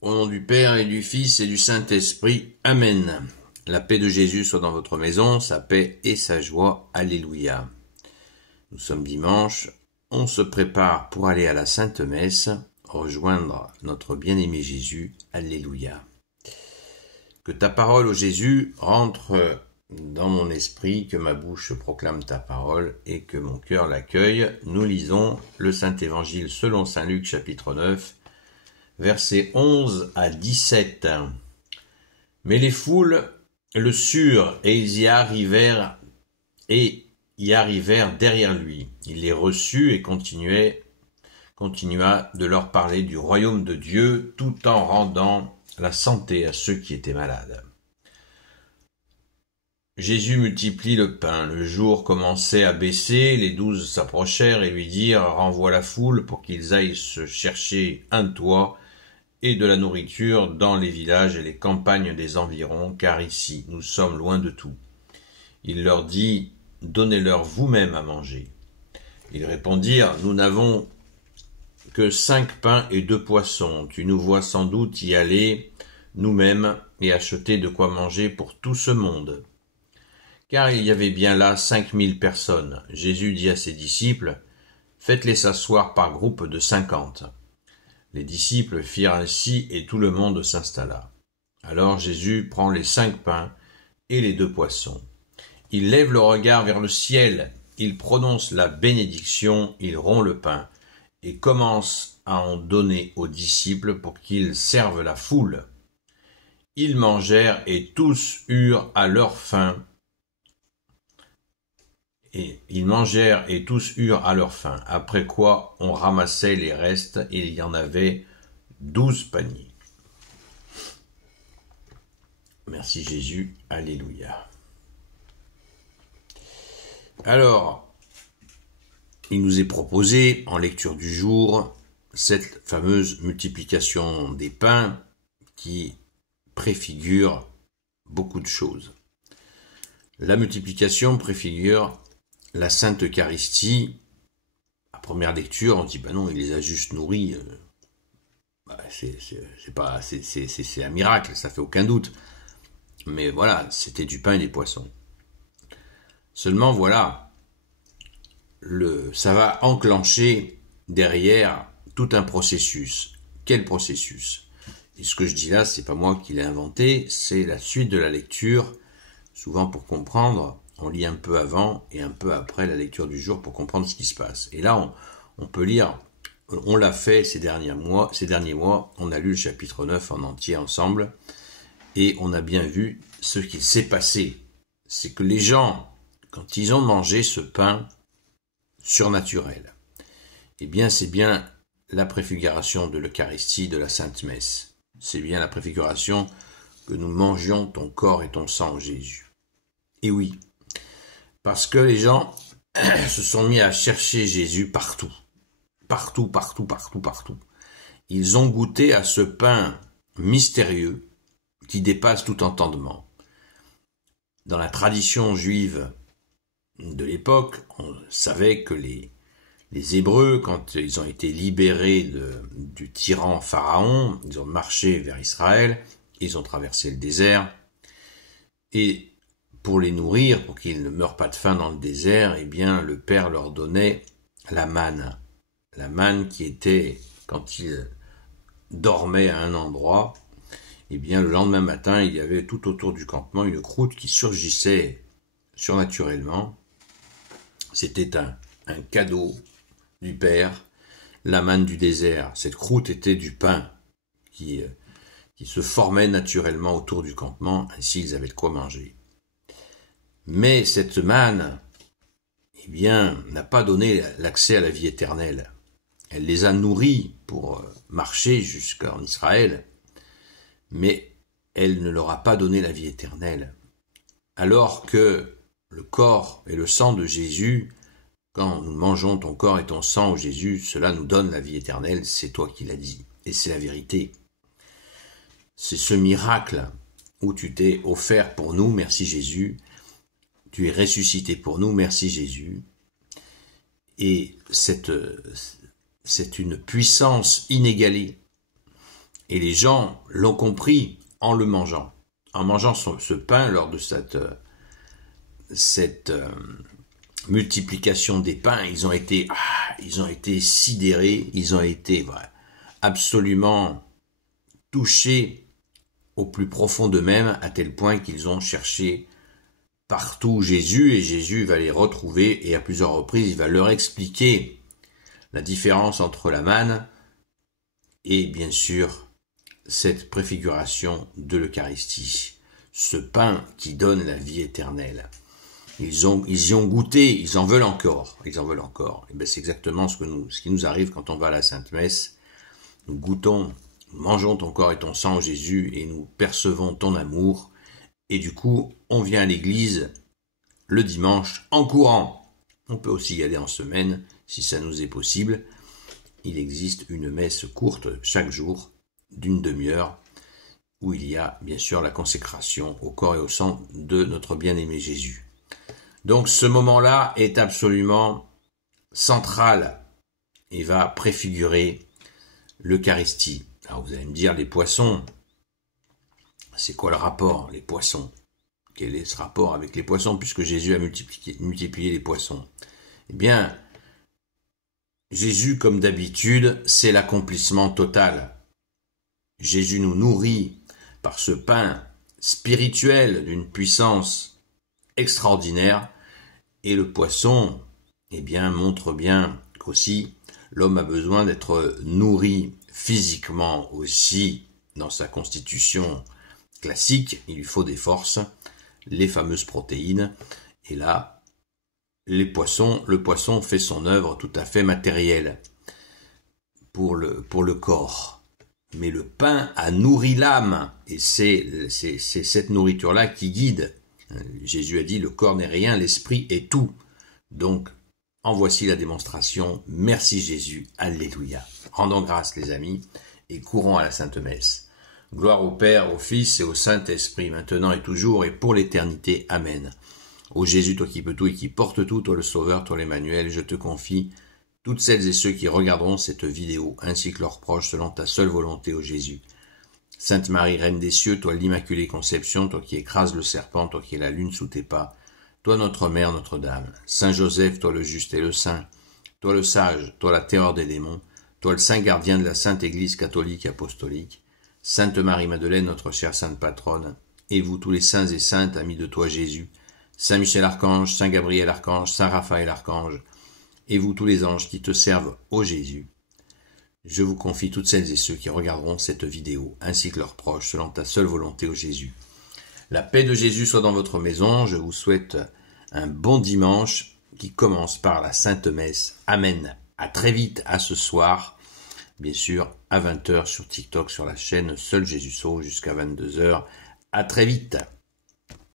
Au nom du Père et du Fils et du Saint-Esprit. Amen. La paix de Jésus soit dans votre maison, sa paix et sa joie. Alléluia. Nous sommes dimanche, on se prépare pour aller à la Sainte Messe, rejoindre notre bien-aimé Jésus. Alléluia. Que ta parole, ô Jésus, rentre dans mon esprit, que ma bouche proclame ta parole et que mon cœur l'accueille. Nous lisons le Saint-Évangile selon saint Luc, chapitre 9, versets 11 à 17. Mais les foules le surent et ils y arrivèrent derrière lui. Il les reçut et continua de leur parler du royaume de Dieu tout en rendant la santé à ceux qui étaient malades. Jésus multiplie le pain. Le jour commençait à baisser, les 12 s'approchèrent et lui dirent « Renvoie la foule pour qu'ils aillent se chercher un toit et de la nourriture dans les villages et les campagnes des environs, car ici nous sommes loin de tout. » Il leur dit « Donnez-leur vous-même à manger. » Ils répondirent « Nous n'avons que 5 pains et 2 poissons. Tu nous vois sans doute y aller nous-mêmes et acheter de quoi manger pour tout ce monde. » Car il y avait bien là 5000 personnes. Jésus dit à ses disciples « Faites-les s'asseoir par groupe de 50. » Les disciples firent ainsi et tout le monde s'installa. Alors Jésus prend les 5 pains et les 2 poissons. Il lève le regard vers le ciel, il prononce la bénédiction, il rompt le pain et commence à en donner aux disciples pour qu'ils servent la foule. Ils mangèrent et tous eurent à leur faim. Après quoi on ramassait les restes et il y en avait 12 paniers. Merci Jésus, alléluia. Alors, il nous est proposé en lecture du jour cette fameuse multiplication des pains qui préfigure beaucoup de choses. La multiplication préfigure la Sainte Eucharistie. À première lecture, on dit non, il les a juste nourris. C'est un miracle, ça fait aucun doute. Mais voilà, c'était du pain et des poissons. Seulement voilà, ça va enclencher derrière tout un processus. Quel processus? Et ce que je dis là, c'est pas moi qui l'ai inventé, c'est la suite de la lecture. Souvent pour comprendre, on lit un peu avant et un peu après la lecture du jour pour comprendre ce qui se passe. Et là, on peut lire, on l'a fait ces derniers mois, on a lu le chapitre 9 en entier ensemble, et on a bien vu ce qu'il s'est passé. C'est que les gens, quand ils ont mangé ce pain surnaturel, eh bien c'est bien la préfiguration de l'Eucharistie, de la Sainte Messe. C'est bien la préfiguration que nous mangions ton corps et ton sang, Jésus. Et oui, parce que les gens se sont mis à chercher Jésus partout. Partout. Ils ont goûté à ce pain mystérieux qui dépasse tout entendement. Dans la tradition juive de l'époque, on savait que les Hébreux, quand ils ont été libérés du tyran Pharaon, ils ont marché vers Israël, ils ont traversé le désert, et pour les nourrir, pour qu'ils ne meurent pas de faim dans le désert, eh bien, le Père leur donnait la manne. La manne qui était, quand ils dormaient à un endroit, eh bien, le lendemain matin, il y avait tout autour du campement une croûte qui surgissait surnaturellement. C'était un cadeau du Père, la manne du désert. Cette croûte était du pain qui se formait naturellement autour du campement, ainsi ils avaient de quoi manger. Mais cette manne, eh bien, n'a pas donné l'accès à la vie éternelle. Elle les a nourris pour marcher jusqu'en Israël, mais elle ne leur a pas donné la vie éternelle. Alors que le corps et le sang de Jésus, quand nous mangeons ton corps et ton sang, ô Jésus, cela nous donne la vie éternelle, c'est toi qui l'as dit, et c'est la vérité. C'est ce miracle où tu t'es offert pour nous, merci Jésus, tu es ressuscité pour nous, merci Jésus, et c'est une puissance inégalée Et les gens l'ont compris en le mangeant. En mangeant ce pain lors de cette multiplication des pains, ils ont été sidérés, ils ont été absolument touchés au plus profond d'eux-mêmes, à tel point qu'ils ont cherché partout Jésus, et Jésus va les retrouver, et à plusieurs reprises, il va leur expliquer la différence entre la manne et, bien sûr, cette préfiguration de l'Eucharistie, ce pain qui donne la vie éternelle. Ils y ont goûté, ils en veulent encore. Et bien, c'est exactement ce qui nous arrive quand on va à la Sainte Messe. Nous goûtons, nous mangeons ton corps et ton sang, Jésus, et nous percevons ton amour. Et du coup, on vient à l'église le dimanche en courant. On peut aussi y aller en semaine, si ça nous est possible. Il existe une messe courte chaque jour, d'une demi-heure, où il y a bien sûr la consécration au corps et au sang de notre bien-aimé Jésus. Donc ce moment-là est absolument central et va préfigurer l'Eucharistie. Alors vous allez me dire, les poissons, c'est quoi le rapport, les poissons? Quel est ce rapport avec les poissons, puisque Jésus a multiplié les poissons? Eh bien, Jésus, comme d'habitude, c'est l'accomplissement total. Jésus nous nourrit par ce pain spirituel d'une puissance extraordinaire, et le poisson, eh bien, montre bien qu'aussi l'homme a besoin d'être nourri physiquement aussi dans sa constitution classique. Il lui faut des forces, les fameuses protéines, et là, le poisson fait son œuvre tout à fait matérielle pour le corps. Mais le pain a nourri l'âme, et c'est cette nourriture-là qui guide. Jésus a dit, le corps n'est rien, l'esprit est tout. Donc, en voici la démonstration. Merci Jésus, alléluia. Rendons grâce les amis, et courons à la Sainte Messe. Gloire au Père, au Fils et au Saint-Esprit, maintenant et toujours, et pour l'éternité. Amen. Ô Jésus, toi qui peux tout et qui portes tout, toi le Sauveur, toi l'Emmanuel, je te confie toutes celles et ceux qui regarderont cette vidéo, ainsi que leurs proches, selon ta seule volonté, ô Jésus. Sainte Marie, Reine des cieux, toi l'Immaculée Conception, toi qui écrases le serpent, toi qui es la lune sous tes pas, toi notre Mère, Notre-Dame. Saint Joseph, toi le juste et le saint, toi le sage, toi la terreur des démons, toi le saint gardien de la Sainte Église catholique et apostolique, Sainte Marie-Madeleine, notre chère Sainte Patronne, et vous tous les saints et saintes, amis de toi Jésus, Saint Michel Archange, Saint Gabriel Archange, Saint Raphaël Archange, et vous tous les anges qui te servent, ô Jésus. Je vous confie toutes celles et ceux qui regarderont cette vidéo, ainsi que leurs proches, selon ta seule volonté, ô Jésus. La paix de Jésus soit dans votre maison. Je vous souhaite un bon dimanche qui commence par la Sainte Messe. Amen. À très vite, à ce soir. Bien sûr, à 20h sur TikTok, sur la chaîne Seul Jésus Sauve, jusqu'à 22h. À très vite.